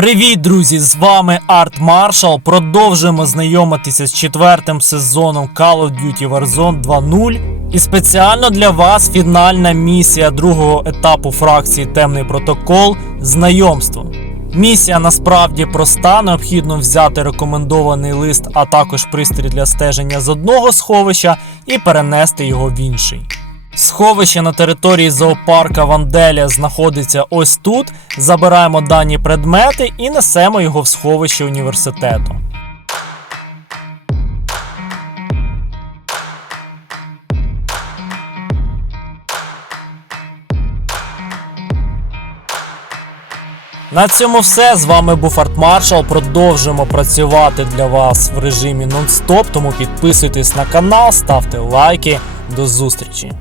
Привіт, друзі! З вами Арт Маршал. Продовжуємо знайомитися з четвертим сезоном Call of Duty Warzone 2.0. І спеціально для вас фінальна місія другого етапу фракції Темний протокол знайомство. Місія насправді проста, необхідно взяти рекомендований лист, а також пристрій для стеження з одного сховища і перенести його в інший. Сховище на території зоопарка Ванделя знаходиться ось тут. Забираємо дані предмети і несемо його в сховище університету. На цьому все. З вами був Арт Маршал. Продовжуємо працювати для вас в режимі нон-стоп. Тому підписуйтесь на канал, ставте лайки. До зустрічі!